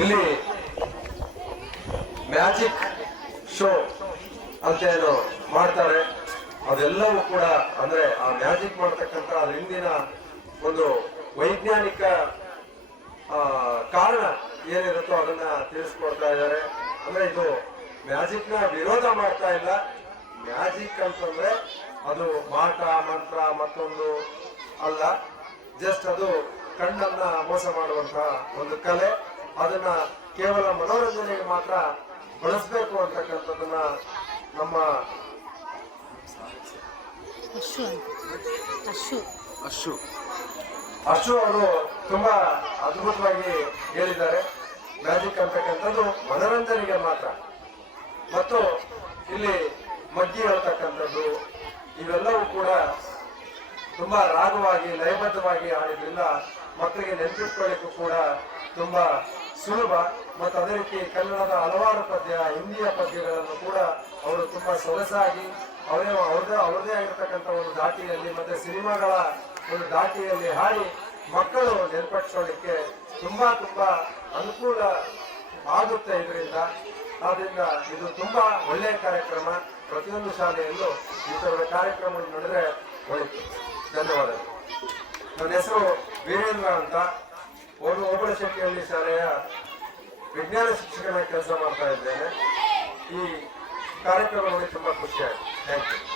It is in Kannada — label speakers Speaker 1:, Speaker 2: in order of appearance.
Speaker 1: ಇಲ್ಲಿ ಮ್ಯಾಜಿಕ್ ಶೋ ಅಂತ ಏನು ಮಾಡ್ತಾರೆ. ಅದೆಲ್ಲವೂ ಕೂಡ ಅಂದ್ರೆ ಆ ಮ್ಯಾಜಿಕ್ ಮಾಡ್ತಕ್ಕಂಥ ಅದ್ರ ಹಿಂದಿನ ಒಂದು ವೈಜ್ಞಾನಿಕ ಕಾರಣ ಏನಿರುತ್ತೋ ಅದನ್ನ ತಿಳಿಸ್ಕೊಡ್ತಾ ಇದ್ದಾರೆ. ಅಂದ್ರೆ ಇದು ಮ್ಯಾಜಿಕ್ನ ವಿರೋಧ ಮಾಡ್ತಾ ಇಲ್ಲ. ಮ್ಯಾಜಿಕ್ ಅಂತಂದ್ರೆ ಅದು ಮಾಟ, ಮಂತ್ರ ಮತ್ತೊಂದು ಅಲ್ಲ. ಜಸ್ಟ್ ಅದು ಕಣ್ಣನ್ನ ಮೋಸ ಮಾಡುವಂತಹ ಒಂದು ಕಲೆ. ಅದನ್ನ ಕೇವಲ ಮನೋರಂಜನೆಗೆ ಮಾತ್ರ ಬಳಸಬೇಕು ಅಂತಕ್ಕಂಥದ್ದನ್ನ ನಮ್ಮ
Speaker 2: ಅಶು ಅಶು
Speaker 3: ಅಶು
Speaker 1: ಅಶು ಅವರು ತುಂಬಾ ಅದ್ಭುತವಾಗಿ ಹೇಳಿದ್ದಾರೆ. ಮ್ಯಾಜಿಕ್ ಅಂತಕ್ಕಂಥದ್ದು ಮನೋರಂಜನೆಗೆ ಮಾತ್ರ. ಮತ್ತು ಇಲ್ಲಿ ಮಗ್ಗಿ ಹೇಳ್ತಕ್ಕಂಥದ್ದು ಇವೆಲ್ಲವೂ ಕೂಡ ತುಂಬಾ ರಾಗವಾಗಿ ಲಯಬದ್ಧವಾಗಿ ಆಡಿದ್ರಿಂದ ಮಕ್ಕಳಿಗೆ ನೆನಪಿಟ್ಕೊಳ್ಳಿಕ್ಕೂ ಕೂಡ ತುಂಬಾ ಸುಲಭ ಮತ್ತು ಅದೇ ರೀತಿ ಕನ್ನಡದ ಹಲವಾರು ಪದ್ಯ, ಹಿಂದಿಯ ಪದ್ಯಗಳನ್ನು ಕೂಡ ಅವರು ತುಂಬಾ ಸೊಗಸಾಗಿ ಅವರೇ ಅವ್ರದೇ ಅವ್ರದೇ ಆಗಿರ್ತಕ್ಕಂಥ ಒಂದು ದಾಟಿಯಲ್ಲಿ ಮತ್ತೆ ಸಿನಿಮಾಗಳ ಒಂದು ದಾಟಿಯಲ್ಲಿ ಹಾಡಿ ಮಕ್ಕಳು ನೆನಪಿಟ್ಕೊಳ್ಳಿಕ್ಕೆ ತುಂಬಾ ತುಂಬಾ ಅನುಕೂಲ ಆಗುತ್ತೆ ಇದರಿಂದ. ಆದ್ರಿಂದ ಇದು ತುಂಬಾ ಒಳ್ಳೆಯ ಕಾರ್ಯಕ್ರಮ. ಪ್ರತಿಯೊಂದು ಶಾಲೆಯಲ್ಲೂ ಇಂಥವರ ಕಾರ್ಯಕ್ರಮ ನಡೆದ್ರೆ ಒಳಿತು ಧನ್ಯವಾದಗಳು. ನನ್ನ ಹೆಸರು ವೀರೇಂದ್ರ ಅಂತ. ಒಂದು ಓಬಳ ಶಕ್ತಿಯಲ್ಲಿ ಶಾಲೆಯ ವಿಜ್ಞಾನ ಶಿಕ್ಷಕನ ಕೆಲಸ ಮಾಡ್ತಾ ಇದ್ದೇನೆ. ಈ ಕಾರ್ಯಕ್ರಮದಲ್ಲಿ ತುಂಬಾ ಖುಷಿ ಆಯ್ತು. Thank you